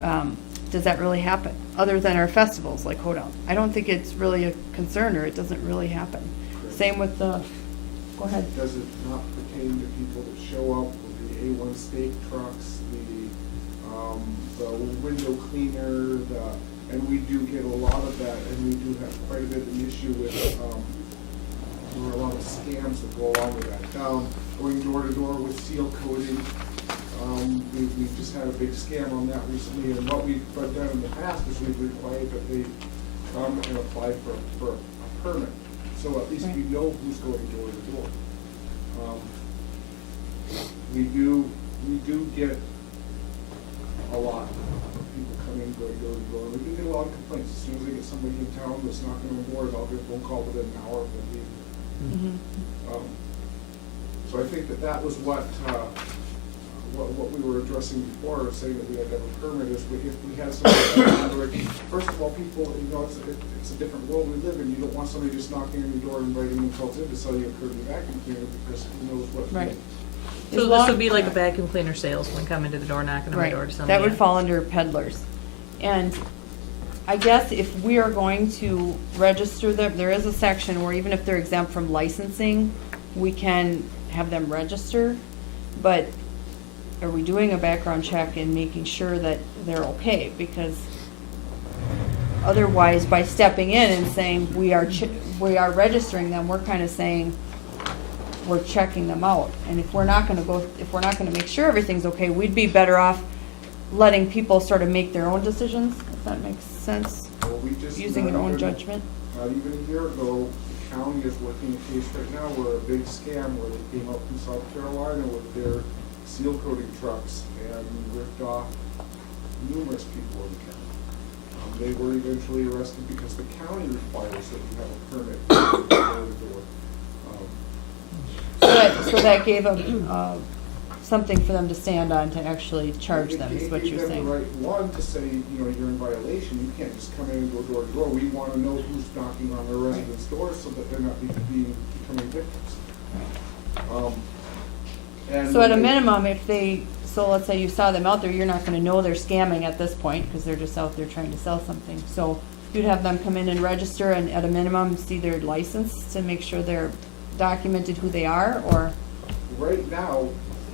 does that really happen? Other than our festivals like Hoedown. I don't think it's really a concern, or it doesn't really happen. Same with the, go ahead. Does it not pertain to people that show up with the A1 steak trucks, the window cleaner, and we do get a lot of that, and we do have quite a bit of an issue with, there are a lot of scams that go along with that. Going door to door with seal coating, we just had a big scam on that recently, and what we've done in the past is we've required that they come and apply for a permit. So at least we know who's going door to door. We do get a lot of people coming, going door to door. We do get a lot of complaints. As soon as I get somebody in town that's knocking on the door, I'll get a phone call within an hour of them leaving. So I think that was what we were addressing before, saying that we had to have a permit, is if we had somebody, first of all, people, it's a different world we live in. You don't want somebody just knocking on your door and inviting themselves in to sell you a Kirby vacuum cleaner, because who knows what. Right. So this would be like a vacuum cleaner salesman coming to the door, knocking on the door to somebody. That would fall under peddlers. And I guess if we are going to register them, there is a section where even if they're exempt from licensing, we can have them register. But are we doing a background check and making sure that they're okay? Because otherwise, by stepping in and saying we are registering them, we're kind of saying we're checking them out. And if we're not gonna make sure everything's okay, we'd be better off letting people sort of make their own decisions, if that makes sense. Well, we just Using their own judgment. Not even a year ago, the county is working a case right now where a big scam where they came up from South Carolina with their seal coating trucks and ripped off numerous people in the county. They were eventually arrested because the county requires that you have a permit to go door to door. So that gave them, something for them to stand on to actually charge them, is what you're They saying. have the right, one, to say, you're in violation. You can't just come in and go door to door. We want to know who's knocking on their residents' doors so that they're not becoming victims. And So at a minimum, so let's say you saw them out there, you're not gonna know they're scamming at this point, because they're just out there trying to sell something. So you'd have them come in and register, and at a minimum, see their license to make sure they're documented who they are, or? Right now,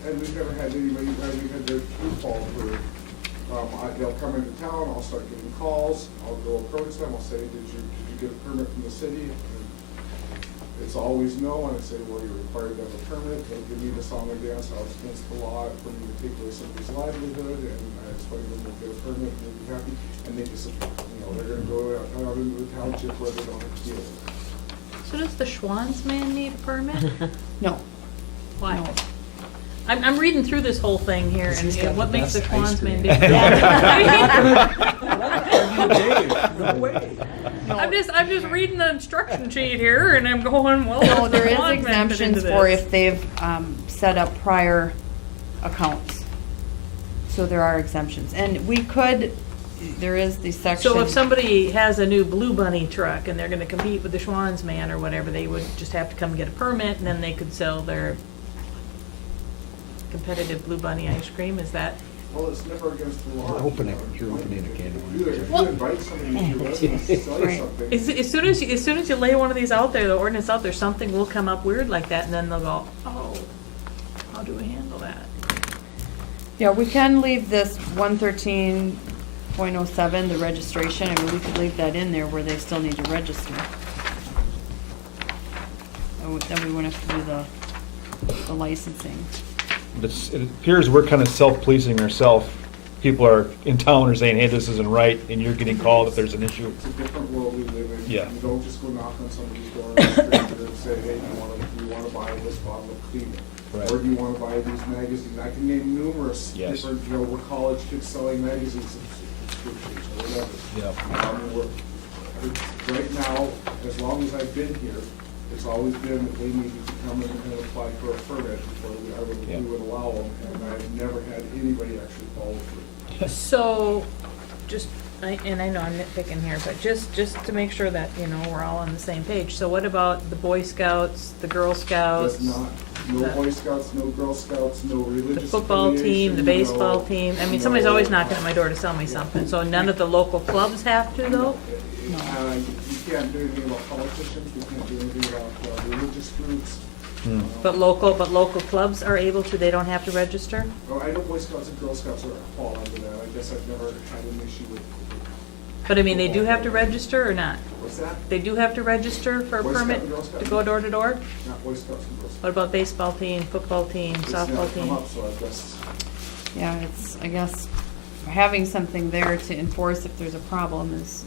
and we've never had anybody, we've had their true fall through. They'll come into town, I'll start getting calls, I'll go approach them, I'll say, did you get a permit from the city? And it's always no, and I say, well, you're required to have a permit. They'll give me the song and dance, how it's against the law for me to take away somebody's livelihood, and I explain to them we'll get a permit, and they'll be happy, and they just, they're gonna go out into the township where they don't have to deal with it. So does the Schwann's man need a permit? No. Why? No. I'm reading through this whole thing here, and He's got what the makes the best ice Schwann's man cream. different? No way. I'm just reading the instruction sheet here, and I'm going, well, No, what's the there is Schwann's man fit into exemptions for this? if they've set up prior accounts. So there are exemptions. And there is the section. So if somebody has a new Blue Bunny truck and they're gonna compete with the Schwann's man or whatever, they would just have to come get a permit, and then they could sell their competitive Blue Bunny ice cream, is that? Well, it's never against the law. You're opening a can of worms. If you invite somebody to your residence to sell you Right. something. As soon as you lay one of these out there, the ordinance out there, something will come up weird like that, and then they'll go, oh, how do we handle that? Yeah, we can leave this 113.07, the registration. I mean, we could leave that in there where they still need to register. Then we wouldn't have to do the licensing. It appears we're kind of self-policing ourselves. People are in town are saying, hey, this isn't right, and you're getting called if there's an issue. It's a different world we live in. Yeah. You don't just go knock on somebody's door on the street and say, hey, do you want to buy this bottle of cleaner? Right. Or do you want to buy these magazines? I can name numerous Yes. different, we're college kids selling magazines, subscriptions, or whatever. Yeah. Right now, as long as I've been here, it's always been that they needed to come in and apply for a permit before we would allow them, and I've never had anybody actually follow through. So, and I know I'm nitpicking here, but just to make sure that, we're all on the same page. So what about the Boy Scouts, the Girl Scouts? Does not No Boy Scouts, no Girl Scouts, no the religious football team, the affiliation, baseball no- team. I mean, somebody's always no- knocking at my door to sell me something, so none of the local clubs have to though? You can't do anything about politicians, we can't do anything about religious groups. But local clubs are able to, they don't have to register? Oh, I know Boy Scouts and Girl Scouts fall under that, I guess I've never had an issue with. But I mean, they do have to register or not? What's that? They do have to register for a Boy Scout permit and Girl Scout? to go door to door? Not Boy Scouts and Girl Scouts. What about baseball team, football team, It's never softball come team? up, so I guess, Yeah, it's, I guess, having something there to enforce if there's a problem is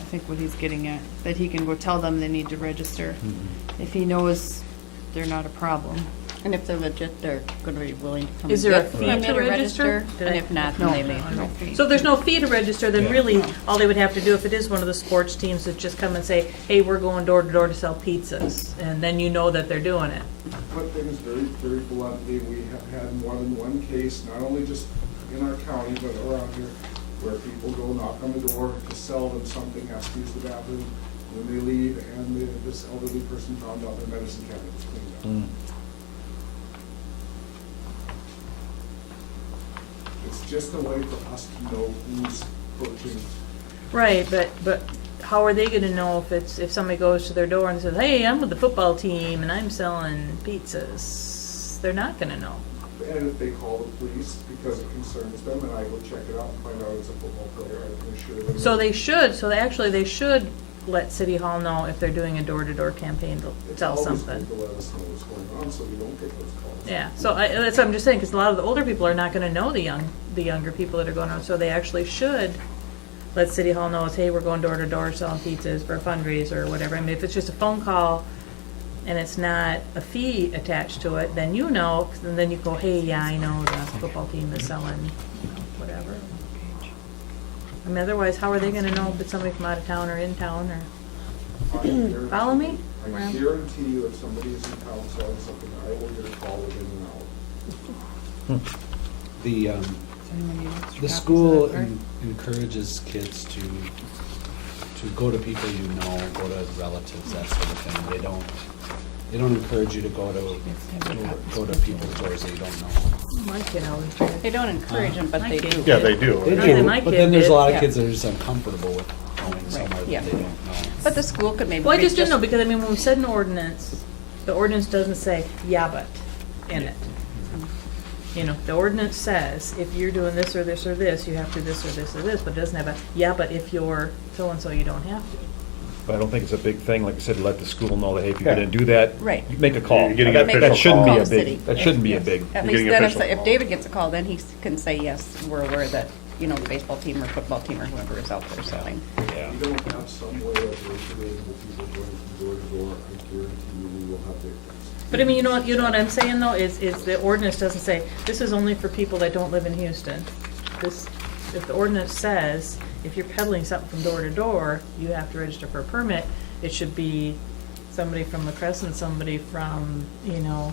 I think what he's getting at. That he can go tell them they need to register. If he knows they're not a problem. And if they're legit, they're gonna be willing to come. Is and there a get fee permit to register? Did And I- if not, No, then they leave. no fee. So there's no fee to register, then Yeah. really, all they would have to do, if it is one of the sports teams, is just come and say, hey, we're going door to door to sell pizzas, and then you know that they're doing it. put things very, very bluntly, we have had more than one case, not only just in our county, but around here, where people go knock on the door to sell them something, ask to use the bathroom, when they leave, and this elderly person found out their medicine cabinet was cleaned up. It's just a way for us to know who's approaching. Right, but how are they gonna know if somebody goes to their door and says, hey, I'm with the football team and I'm selling pizzas? They're not gonna know. And if they call the police because it concerns them, and I go check it out and find out it's a football player, I can assure them. So they should let City Hall know if they're doing a door-to-door campaign to It's sell always something. good to let us know what's going on, so we don't get those calls. Yeah, so that's what I'm just saying, because a lot of the older people are not gonna know the younger people that are going on, so they actually should let City Hall know, hey, we're going door to door selling pizzas for a fundraiser or whatever. I mean, if it's just a phone call and it's not a fee attached to it, then you know, 'cause then you go, hey, yeah, I know the football team is selling, you know, whatever. I mean, otherwise, how are they gonna know if it's somebody from out of town or in town, or? I guarantee- Follow me? I Around. guarantee you, if somebody is in town selling something, I will get a call within an hour. The, Does anyone need extra the copies of school that, Art? encourages kids to go to people you know, go to relatives, that sort of thing. They don't encourage you to go to people's doors that you don't know. My kid always did. They don't encourage them, but My they kid do. did. Yeah, they do. They Yeah, do, my but kid then there's a did, lot of yeah. kids that are just uncomfortable with going somewhere yeah. that they don't know. But the school could maybe. Well, I be just didn't know, because I mean, when we said an ordinance, the ordinance doesn't say, yeah, but, in it. You know, the ordinance says, if you're doing this or this or this, you have to this or this or this, but it doesn't have a, yeah, but if you're so-and-so, you don't have to. But I don't think it's a big thing, like I said, let the school know that, hey, if you're gonna do that. Right. you Make a call. You're getting That- an That official shouldn't be call. a City. big, that shouldn't be a big. At You're least getting then, official if call. David gets a call, then he can say, yes, we're aware that, you know, the baseball team or football team or whoever is out there selling. Yeah. If we don't have some way of regulating the people going from door to door, I guarantee you we will have victims. But I mean, you know what I'm saying though, is the ordinance doesn't say, this is only for people that don't live in Houston. This, if the ordinance says, if you're peddling something from door to door, you have to register for a permit, it should be somebody from La Crescent, somebody from, you know,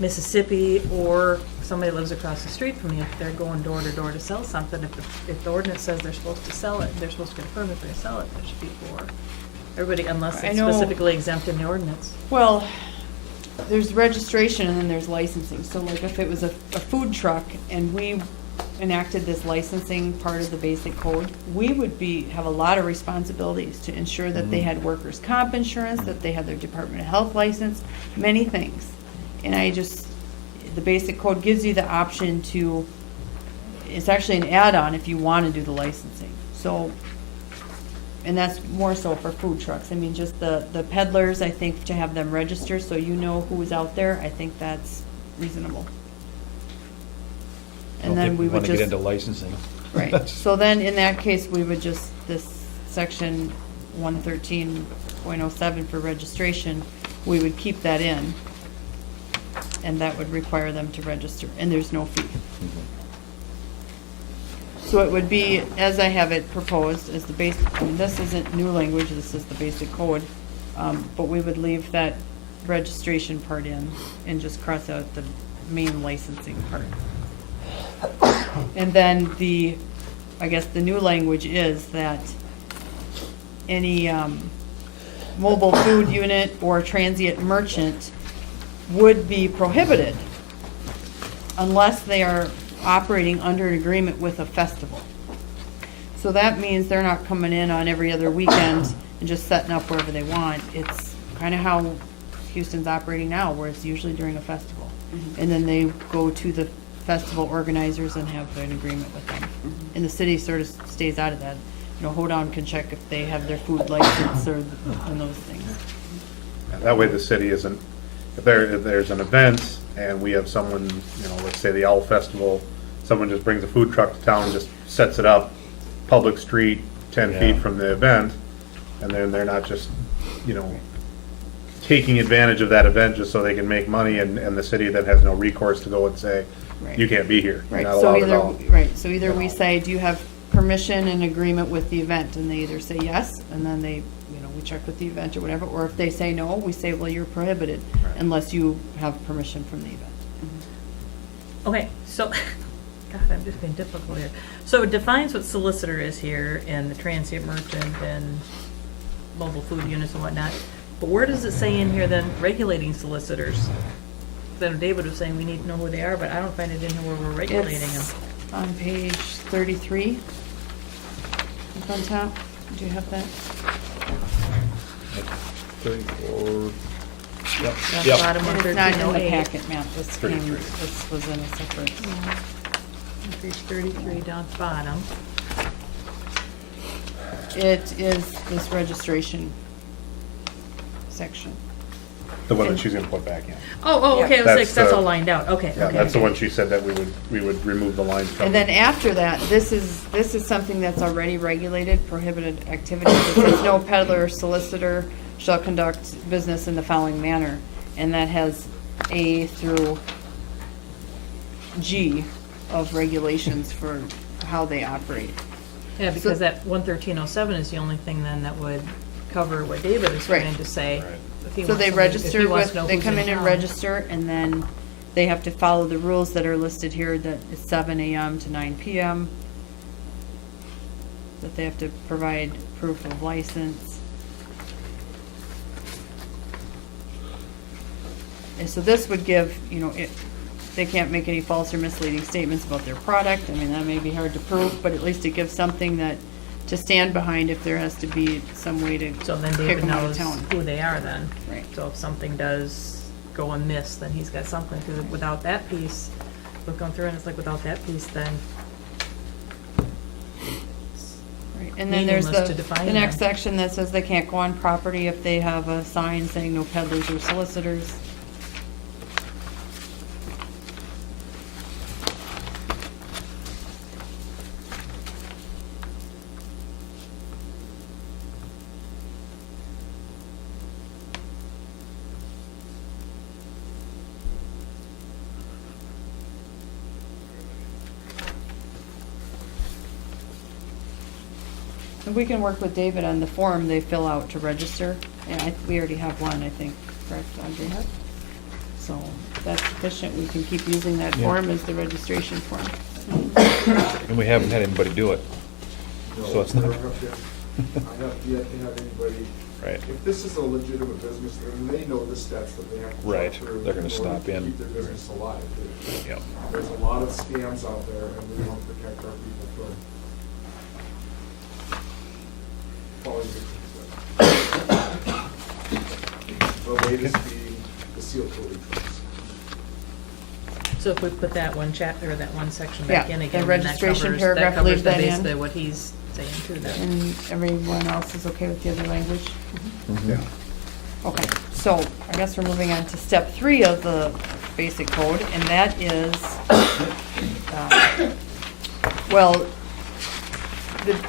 Mississippi, or somebody lives across the street from you, if they're going door to door to sell something, if the ordinance says they're supposed to sell it, they're supposed to get a permit to sell it, that should be for everybody, unless I it's know- specifically exempt in the ordinance. Well, there's registration and then there's licensing. So like if it was a food truck and we enacted this licensing part of the basic code, we would have a lot of responsibilities to ensure that they had workers' comp insurance, that they had their Department of Health license, many things. And the basic code gives you the option to, it's actually an add-on if you want to do the licensing. So, and that's more so for food trucks. I mean, just the peddlers, I think, to have them register so you know who is out there, I think that's reasonable. I And don't then think we would wanna get just, into licensing. right, so then in that case, we would just, this section 113.07 for registration, we would keep that in. And that would require them to register, and there's no fee. So it would be, as I have it proposed, as the base, I mean, this isn't new language, this is the basic code. But we would leave that registration part in and just cross out the main licensing part. And then I guess the new language is that any mobile food unit or transient merchant would be prohibited unless they are operating under an agreement with a festival. So that means they're not coming in on every other weekend and just setting up wherever they want. It's kind of how Houston's operating now, where it's usually during a festival. And then they go to the festival organizers and have an agreement with them. And the city sort of stays out of that. You know, Hoedown can check if they have their food license or, and those things. And that way the city isn't, if there's an event and we have someone, you know, let's say the Owl Festival, someone just brings a food truck to town and just sets it up, public street, 10 feet Yeah. from the event, and then they're not just, you know, taking advantage of that event just so they can make money, and the city then has no recourse to go and say, Right. you can't be here, you're Right, not so allowed at either, all. right, so either we say, do you have permission and agreement with the event? And they either say yes, and then they, you know, we check with the event or whatever, or if they say no, we say, well, you're prohibited Right. unless you have permission from the event. Okay, so, God, I'm just being difficult here. So it defines what solicitor is here, and the transient merchant, and mobile food units and whatnot. But where does it say in here then regulating solicitors? Then David was saying we need to know who they are, but I don't find it in here where we're regulating them. It's on page 33. Up on top, do you have that? 34. Yep, That's yep. bottom one, And it's not in the 1308. packet map, this came, 33. this was in a separate. Page 33 down at the bottom. It is this registration section. The one that she's gonna put back in. Oh, okay, I was That's like, that's the- all lined out, okay, Yeah, okay. that's the one she said that we would remove the lines from. And then after that, this is something that's already regulated, prohibited activities. It says no peddler or solicitor shall conduct business in the following manner. And that has A through G of regulations for how they operate. Yeah, because that 11307 is the only thing then that would cover what David is Right. trying to say. Right. If he So wants they somebody- if he register wants with, to know they who's come in and town. register, and then they have to follow the rules that are listed here, that is 7 AM to 9 PM. That they have to provide proof of license. And so this would give, you know, they can't make any false or misleading statements about their product. I mean, that may be hard to prove, but at least it gives something that, to stand behind if there has to be some way to So then kick David them out of knows town. who they are then. Right. So if something does go amiss, then he's got something, because without that piece, we've gone through and it's like, without that piece, then, Right, and then there's meaningless to the define next them. section that says they can't go on property if they have a sign saying no peddlers or solicitors. And we can work with David on the form they fill out to register. And we already have one, I think, correct, Audrey? So that's sufficient. We can keep using that Yeah. form as the registration form. And we haven't had anybody do it. So it's not- I have yet to have anybody, Right. if this is a legitimate business, then they know the steps that they have to Right. go through. They're gonna in order stop to in. Keep their business alive. Yep. There's a lot of scams out there, and we want to protect our people from falling victims to it. The latest being the seal coating trucks. so if we put that one chapter, or that one section Yeah, back in the again, then that registration covers, paragraph, that covers leave that in. basically what he's saying too then. And everyone else is okay with the other language? Yeah. Okay, so I guess we're moving on to step 3 of the basic code, and that is, well,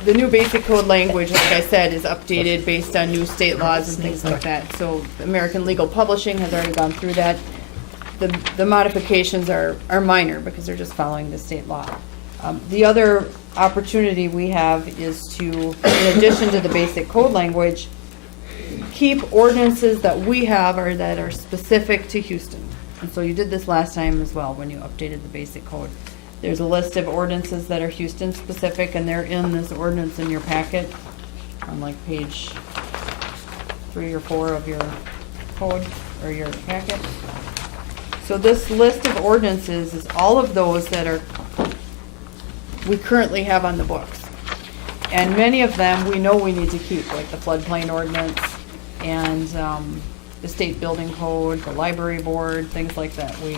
the new basic code language, like I said, is updated based on new state laws and things like that. So American Legal Publishing has already gone through that. The modifications are minor because they're just following the state law. The other opportunity we have is to, in addition to the basic code language, keep ordinances that we have or that are specific to Houston. And so you did this last time as well when you updated the basic code. There's a list of ordinances that are Houston specific, and they're in this ordinance in your packet on like page 3 or 4 of your code or your packet. So this list of ordinances is all of those that are, we currently have on the books. And many of them, we know we need to keep, like the floodplain ordinance and the state building code, the library board, things like that. We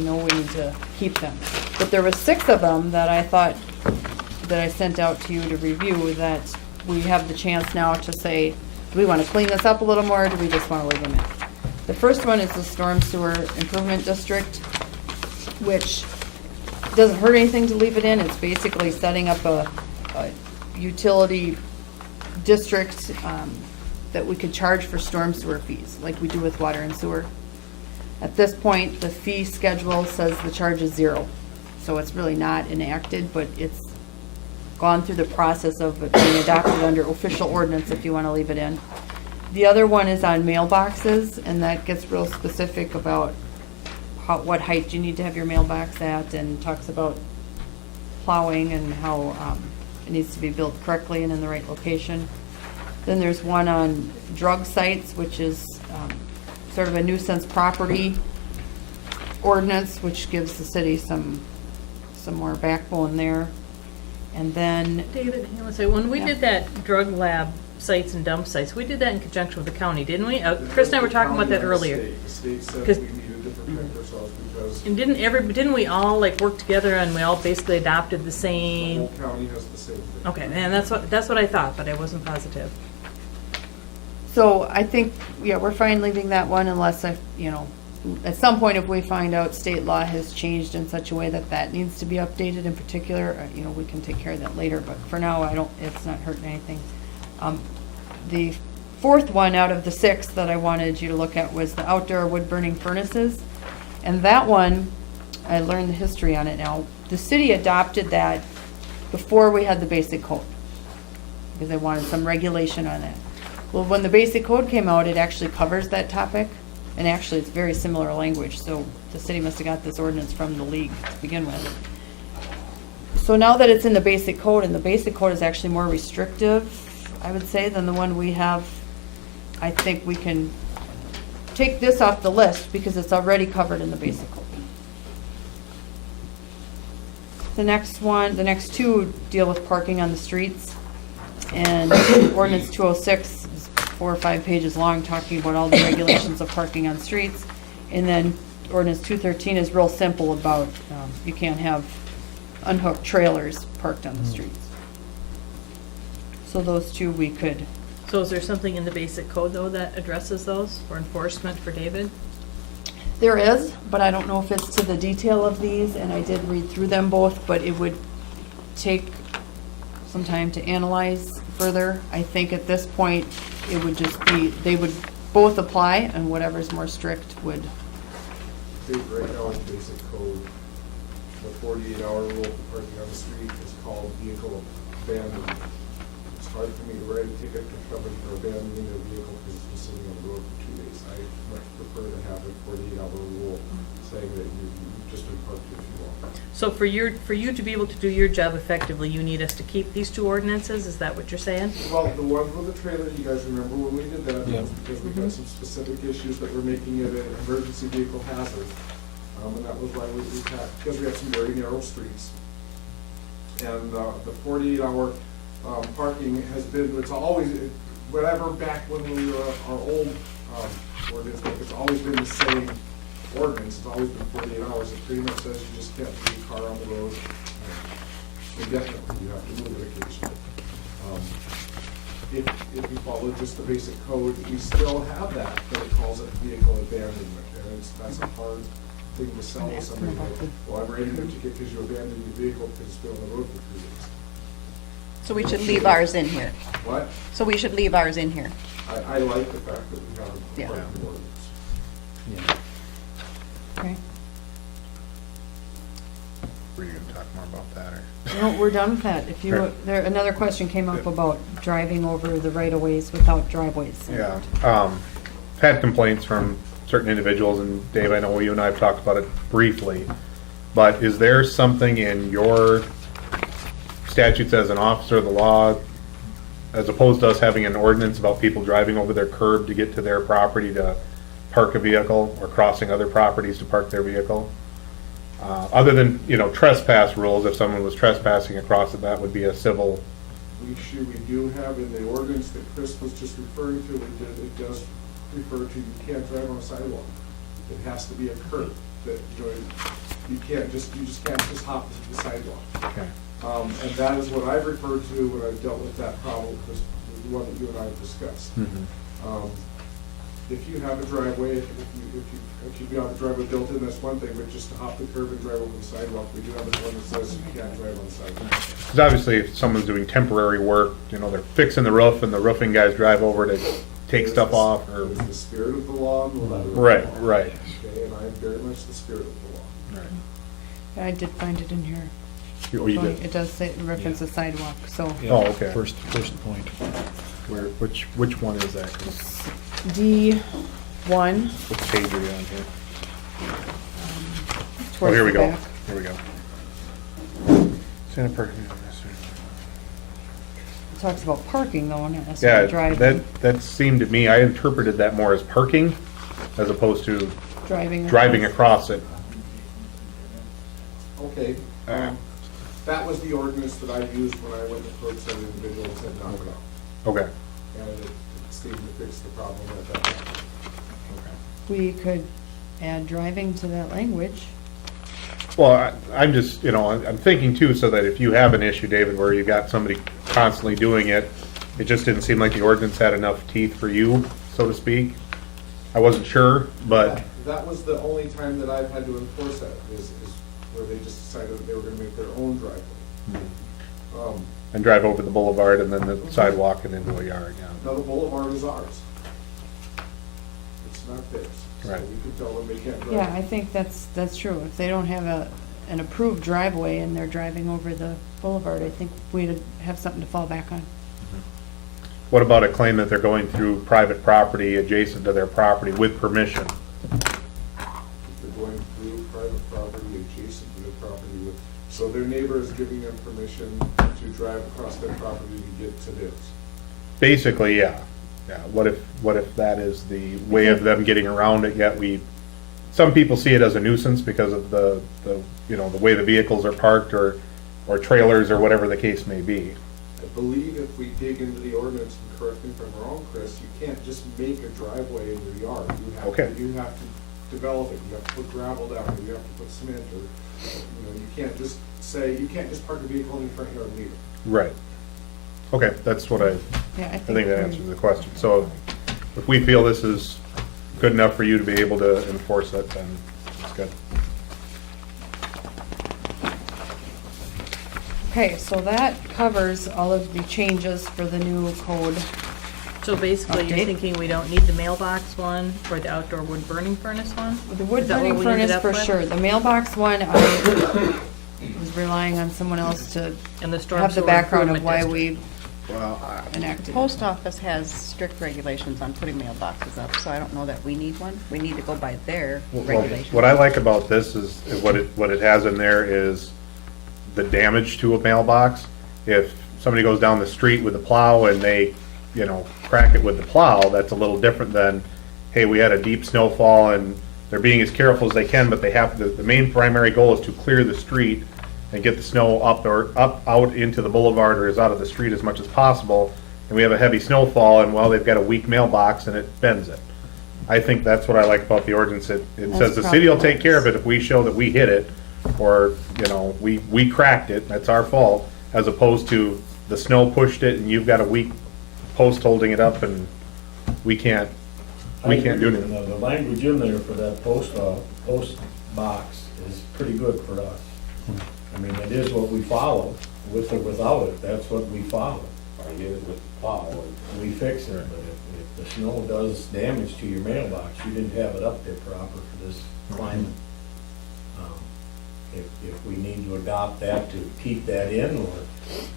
know we need to keep them. But there were 6 of them that I thought, that I sent out to you to review, that we have the chance now to say, do we want to clean this up a little more, or do we just want to leave them in? The first one is the Storm Sewer Improvement District, which doesn't hurt anything to leave it in. It's basically setting up a utility district that we could charge for storm sewer fees, like we do with water and sewer. At this point, the fee schedule says the charge is 0. So it's really not enacted, but it's gone through the process of it being adopted under official ordinance if you want to leave it in. The other one is on mailboxes, and that gets real specific about what height you need to have your mailbox at, and talks about plowing and how it needs to be built correctly and in the right location. Then there's one on drug sites, which is sort of a nuisance property ordinance, which gives the city some more backbone there. And then, David, hang on a second. When we Yeah. did that drug lab sites and dump sites, we did that in conjunction with the county, didn't we? Chris and I were talking about that earlier. The state said 'Cause- we needed to protect ourselves because And didn't we all like work together and we all basically adopted the the same? whole county has the same thing. Okay, and that's what I thought, but I wasn't positive. so I think, yeah, we're fine leaving that one unless at some point if we find out state law has changed in such a way that that needs to be updated in particular, we can take care of that later, but for now, it's not hurting anything. The 4th one out of the 6 that I wanted you to look at was the outdoor wood burning furnaces. And that one, I learned the history on it now. The city adopted that before we had the basic code, because they wanted some regulation on that. Well, when the basic code came out, it actually covers that topic, and actually it's very similar language, so the city must have got this ordinance from the league to begin with. So now that it's in the basic code, and the basic code is actually more restrictive, I would say, than the one we have, I think we can take this off the list because it's already covered in the basic code. The next 2 deal with parking on the streets. And ordinance 206 is 4 or 5 pages long, talking about all the regulations of parking on streets. And then ordinance 213 is real simple about, you can't have unhooked trailers parked on the streets. So those 2 we could, So is there something in the basic code though that addresses those for enforcement for David? there is, but I don't know if it's to the detail of these, and I did read through them both, but it would take some time to analyze further. I think at this point, it would just be, they would both apply, and whatever's more strict would, I think right now in basic code, the 48-hour rule for parking on the street is called vehicle abandonment. It's hard for me to write a ticket for somebody for abandoning their vehicle because it's been sitting on the road for 2 days. I much prefer to have a 48-hour rule saying that you've just been parked here too long. So for you to be able to do your job effectively, you need us to keep these 2 ordinances, is that what you're saying? Well, the one with the trailer, you guys remember when we did that? Yeah. It was because we got some specific issues that were making it an emergency vehicle hazard. And that was why we had, because we had some very narrow streets. And the 48-hour parking has been, it's always, whatever back when we were our old ordinance, like, it's always been the same ordinance. It's always been 48 hours. It pretty much says you just can't leave a car on the road indefinitely. You have to move it occasionally. If you follow just the basic code, we still have that, but it calls it vehicle abandonment. And that's a hard thing to sell to somebody, like, well, I'm writing a ticket because you abandoned your vehicle because it's been on the road for 3 days. So we should leave ours in here. What? So we should leave ours in here. I like the fact that we have a Yeah. parking ordinance. Yeah. okay? Were you gonna talk more about that, or? No, we're done with that. If you, Sure. another question came up about driving over the right-of-ways without driveways. Yeah, had complaints from certain individuals, and Dave, I know you and I have talked about it briefly, but is there something in your statutes as an officer of the law, as opposed to us having an ordinance about people driving over their curb to get to their property to park a vehicle or crossing other properties to park their vehicle. Other than, trespass rules, if someone was trespassing across it, that would be a civil, We do have in the ordinance that Chris was just referring to, it does refer to you can't drive on a sidewalk. It has to be a curb, that, you just can't just hop the sidewalk. okay. And that is what I've referred to when I've dealt with that problem, Chris, the one that you and I have discussed. If you have a driveway, if you have a driveway built in, that's one thing, but just to hop the curb and drive over the sidewalk, we do have one that says you can't drive on the sidewalk. Because obviously, if someone's doing temporary work, they're fixing the roof and the roofing guys drive over to take stuff off or. It's the spirit of the law and the letter of the Right, law. right. Okay, and I'm very much the spirit of the law. I did find it in here. Oh, you did? It does say, reference a sidewalk, so. Yeah. Oh, okay. First point. Which one is that? D1. What page are you on here? Oh, towards here we the go. back. Here we go. Santa parking. It talks about parking though, not Yeah, necessarily driving. that seemed to me, I interpreted that more as parking as opposed to driving across it. Okay, that was the ordinance that I used when I went to court, said individuals had not go. Okay. And it seemed to fix the problem at that time. We could add driving to that language. Well, I'm just, I'm thinking too, so that if you have an issue, David, where you've got somebody constantly doing it, it just didn't seem like the ordinance had enough teeth for you, so to speak. I wasn't sure, but, That was the only time that I've had to enforce that, is where they just decided that they were gonna make their own driveway. and drive over the boulevard and then the sidewalk and into a yard, yeah. Now, the boulevard is ours. It's not theirs. So Right. we could tell them they can't drive. Yeah, I think that's true. If they don't have an approved driveway and they're driving over the boulevard, I think we'd have something to fall back on. What about a claim that they're going through private property adjacent to their property with permission? If they're going through private property adjacent to their property with, so their neighbor is giving them permission to drive across their property to get to theirs. Basically, yeah. Yeah, what if that is the way of them getting around it, yet some people see it as a nuisance because of the way the vehicles are parked or trailers or whatever the case may be. I believe if we dig into the ordinance, and correct me if I'm wrong, Chris, you can't just make a driveway in your yard. Okay. You have to develop it, you have to put gravel down, you have to put cement, or, you can't just park a vehicle in your front yard and leave it. Right. Okay, that's what I Yeah, I think that we're- answers the question. So if we feel this is good enough for you to be able to enforce it, then it's good. Okay, so that covers all of the changes for the new code. So basically, you're Update. thinking we don't need the mailbox one or the outdoor wood burning furnace one? The wood Is that what burning we ended furnace up for with? sure. The mailbox one, I was relying on someone else to And the storm have the sewer background of improvement why district. we Well, enacted. Post office has strict regulations on putting mailboxes up, so I don't know that we need one. We need to go by their regulations. what I like about this is what it has in there is the damage to a mailbox. If somebody goes down the street with a plow and they, crack it with the plow, that's a little different than, hey, we had a deep snowfall and they're being as careful as they can, but the main primary goal is to clear the street and get the snow out into the boulevard or as out of the street as much as possible. And we have a heavy snowfall and, well, they've got a weak mailbox and it bends it. I think that's what I like about the ordinance. It That's says the city will probably take care of it if we show that we hit it or, we cracked it, that's our fault, as opposed to the snow pushed it and you've got a weak post holding it up and we can't do anything. The language in there for that post box is pretty good for us. I mean, it is what we follow, with or without it, that's what we follow. I get it with plow, and we fix it, but if the snow does damage to your mailbox, you didn't have it up there proper for this climate. If we need to adopt that to keep that in, or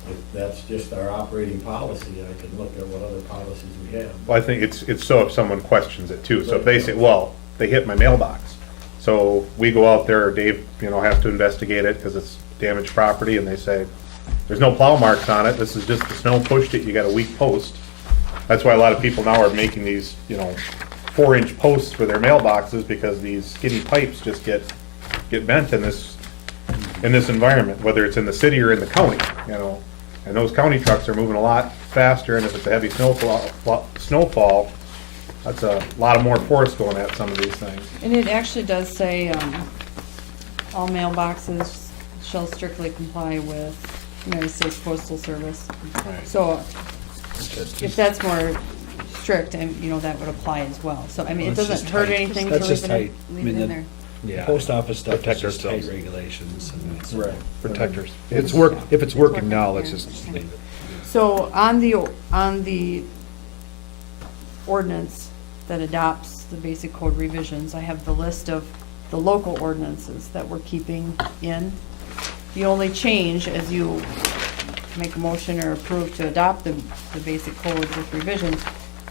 if that's just our operating policy, I can look at what other policies we have. Well, I think it's so if someone questions it too. So if they say, well, they hit my mailbox. So we go out there, or Dave, has to investigate it because it's damaged property and they say, there's no plow marks on it. This is just the snow pushed it. You got a weak post. That's why a lot of people now are making these, 4-inch posts for their mailboxes because these skinny pipes just get bent in this environment, whether it's in the city or in the county, you know. And those county trucks are moving a lot faster, and if it's a heavy snowfall, that's a lot of more force going at some of these things. And it actually does say, all mailboxes shall strictly comply with United States Postal Service. Right. So if that's more strict, and, you know, that would apply as well. So, I mean, it Well, it's doesn't just hurt tight. anything to That's leave just it in. tight. I Leave mean, it in the- there. Yeah, Post post office stuff is Protect just tight ourselves. regulations. And it's- Protectors. If it's working now, let's just leave it. So on the ordinance that adopts the basic code revisions, I have the list of the local ordinances that we're keeping in. The only change, as you make a motion or approve to adopt the basic code with revisions,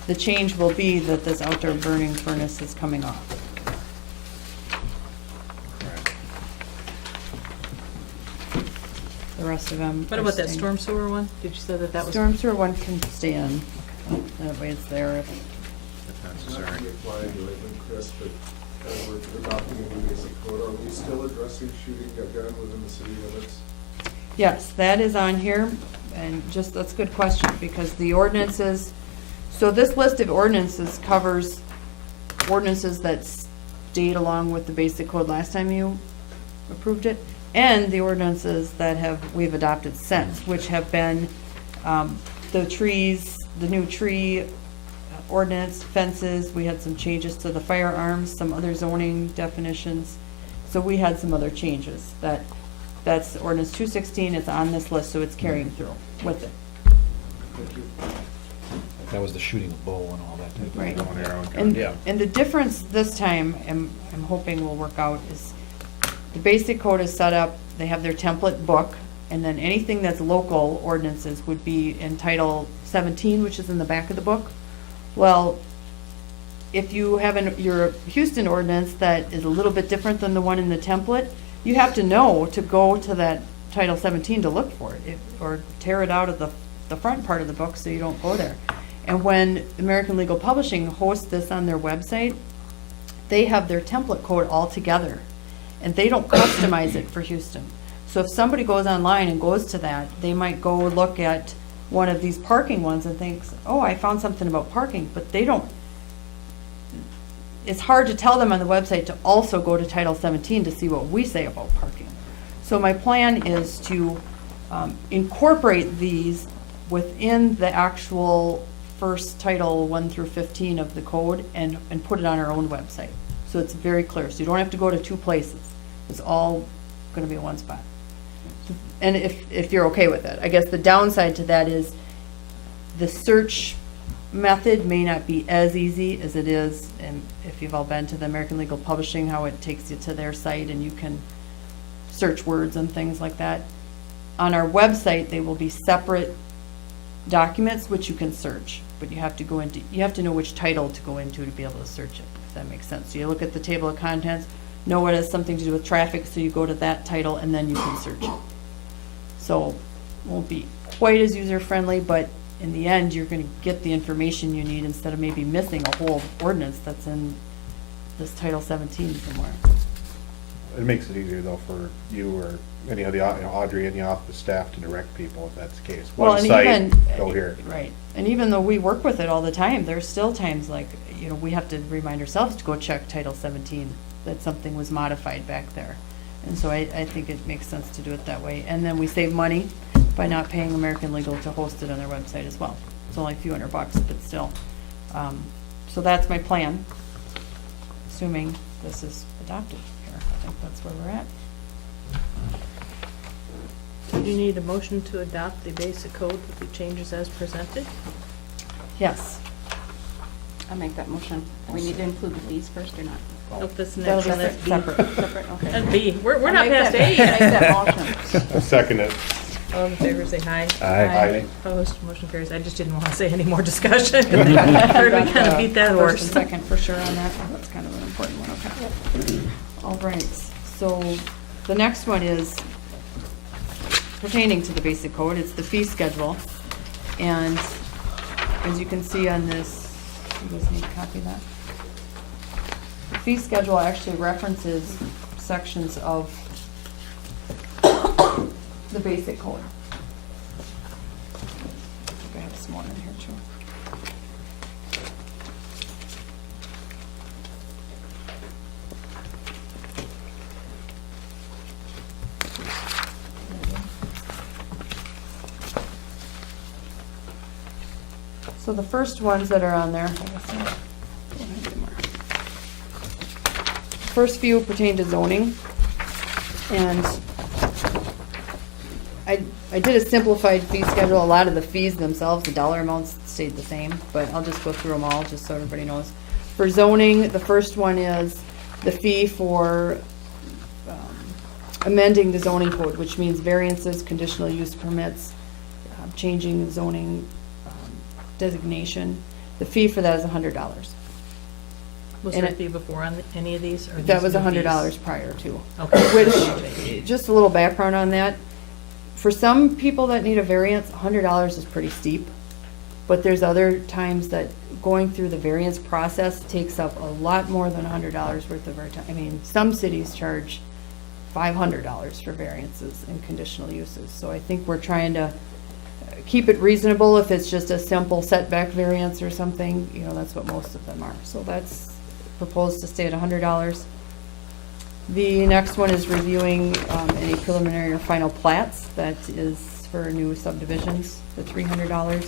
the change will be that this outdoor burning furnace is coming off. The rest of them. What are about that staying. storm sewer one? Did you say that that was? Storm sewer one can stay in. That way it's there. If Not necessary. to be applied to it, Chris, but as we're adopting a new basic code, are we still addressing shooting a gun within the city limits? Yes, that is on here, and just, that's a good question, because the ordinances, so this list of ordinances covers ordinances that stayed along with the basic code last time you approved it, and the ordinances that we've adopted since, which have been, the trees, the new tree ordinance, fences, we had some changes to the firearms, some other zoning definitions, so we had some other changes that's ordinance 216, it's on this list, so it's carrying through with it. Thank you. That was the shooting a bow and all that type of. Right. Bow and arrow and gun. And, Yeah. and the difference this time, I'm hoping will work out, is the basic code is set up, they have their template book, and then anything that's local ordinances would be in Title 17, which is in the back of the book. Well, if you have your Houston ordinance that is a little bit different than the one in the template, you have to know to go to that Title 17 to look for it, or tear it out of the front part of the book so you don't go there. And when American Legal Publishing hosts this on their website, they have their template code all together, and they don't customize it for Houston. So if somebody goes online and goes to that, they might go look at one of these parking ones and thinks, oh, I found something about parking, but they don't. It's hard to tell them on the website to also go to Title 17 to see what we say about parking. So my plan is to incorporate these within the actual first Title 1 through 15 of the code and put it on our own website. So it's very clear, so you don't have to go to two places. It's all gonna be in one spot. And if you're okay with that. I guess the downside to that is the search method may not be as easy as it is, and if you've all been to the American Legal Publishing, how it takes you to their site and you can search words and things like that. On our website, they will be separate documents which you can search, but you have to know which title to go into to be able to search it, if that makes sense. So you look at the table of contents, know it has something to do with traffic, so you go to that title and then you can search it. So, won't be quite as user-friendly, but in the end, you're gonna get the information you need instead of maybe missing a whole ordinance that's in this Title 17 somewhere. It makes it easier though for you or any of the, Audrey, any office staff to direct people if that's the case. Well, One and site, even go here. Right, and even though we work with it all the time, there's still times like, we have to remind ourselves to go check Title 17, that something was modified back there. And so I think it makes sense to do it that way. And then we save money by not paying American Legal to host it on their website as well. It's only a few $100, but still. So that's my plan, assuming this is adopted here. I think that's where we're at. Do you need a motion to adopt the basic code with the changes as presented? Yes. I'll make that motion. We need to include the fees first or not? Nope, that's the That'll next be one, that's B. separate. Separate, okay. That's B. We're I'll not make past that- A yet. Make that motion. I second it. All in favor, say aye. Aye. Opposed, motion carries. I just didn't want to say any more discussion. Heard we kind of beat that First horse. and second for sure on that. That's kind of an important one, okay. All right, so the next one is pertaining to the basic code. It's the fee schedule. And as you can see on this, you guys need a copy of that? fee schedule actually references sections of the basic code. I think I have some more in here too. So the first ones that are on there, I guess I don't have any more. First few pertain to zoning. And I did a simplified fee schedule. A lot of the fees themselves, the dollar amounts stayed the same, but I'll just go through them all just so everybody knows. For zoning, the first one is the fee for amending the zoning code, which means variances, conditional use permits, changing zoning designation. The fee for that is $100. Was And there a it- fee before on any of these? or That these was new $100 fees? prior to. Okay. Which, just a little background on that. For some people that need a variance, $100 is pretty steep. But there's other times that going through the variance process takes up a lot more than $100 worth of our time. I mean, some cities charge $500 for variances and conditional uses. So I think we're trying to keep it reasonable. If it's just a simple setback variance or something, you know, that's what most of them are. So that's proposed to stay at $100. The next one is reviewing any preliminary or final plats. That is for new subdivisions, the $300.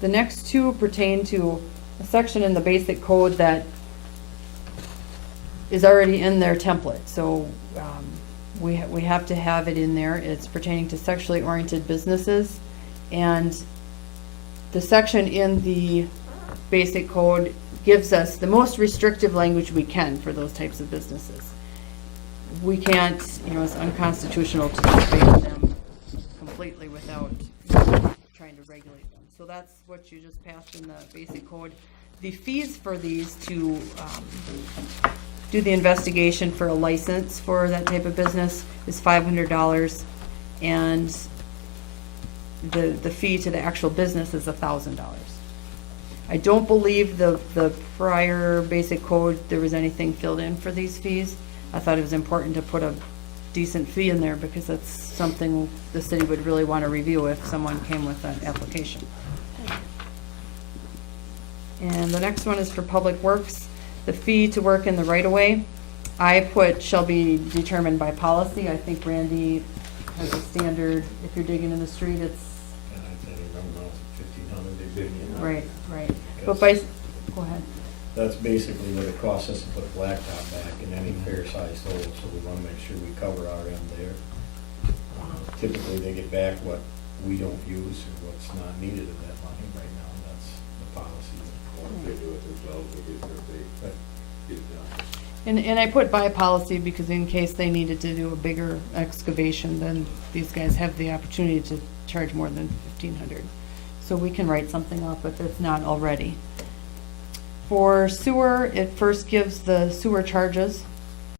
The next two pertain to a section in the basic code that is already in their template. So we have to have it in there. It's pertaining to sexually oriented businesses. And the section in the basic code gives us the most restrictive language we can for those types of businesses. We can't, you know, it's unconstitutional to just ban them completely without trying to regulate them. So that's what you just passed in the basic code. The fees for these to do the investigation for a license for that type of business is $500, and the fee to the actual business is $1,000. I don't believe the prior basic code, there was anything filled in for these fees. I thought it was important to put a decent fee in there because that's something the city would really want to review if someone came with an application. And the next one is for public works. The fee to work in the right-of-way, I put shall be determined by policy. I think Randy has a standard, if you're digging in the street, it's, And I can't remember now, 1,500 they bid me. right. But by, go ahead. That's basically what it costs us to put blacktop back in any fair-sized hole, so we wanna make sure we cover our end there. Typically, they get back what we don't use or what's not needed of that money right now, that's the policy. They do it themselves, they get it done. And I put by policy because in case they needed to do a bigger excavation, then these guys have the opportunity to charge more than $1,500. So we can write something up if it's not already. For sewer, it first gives the sewer charges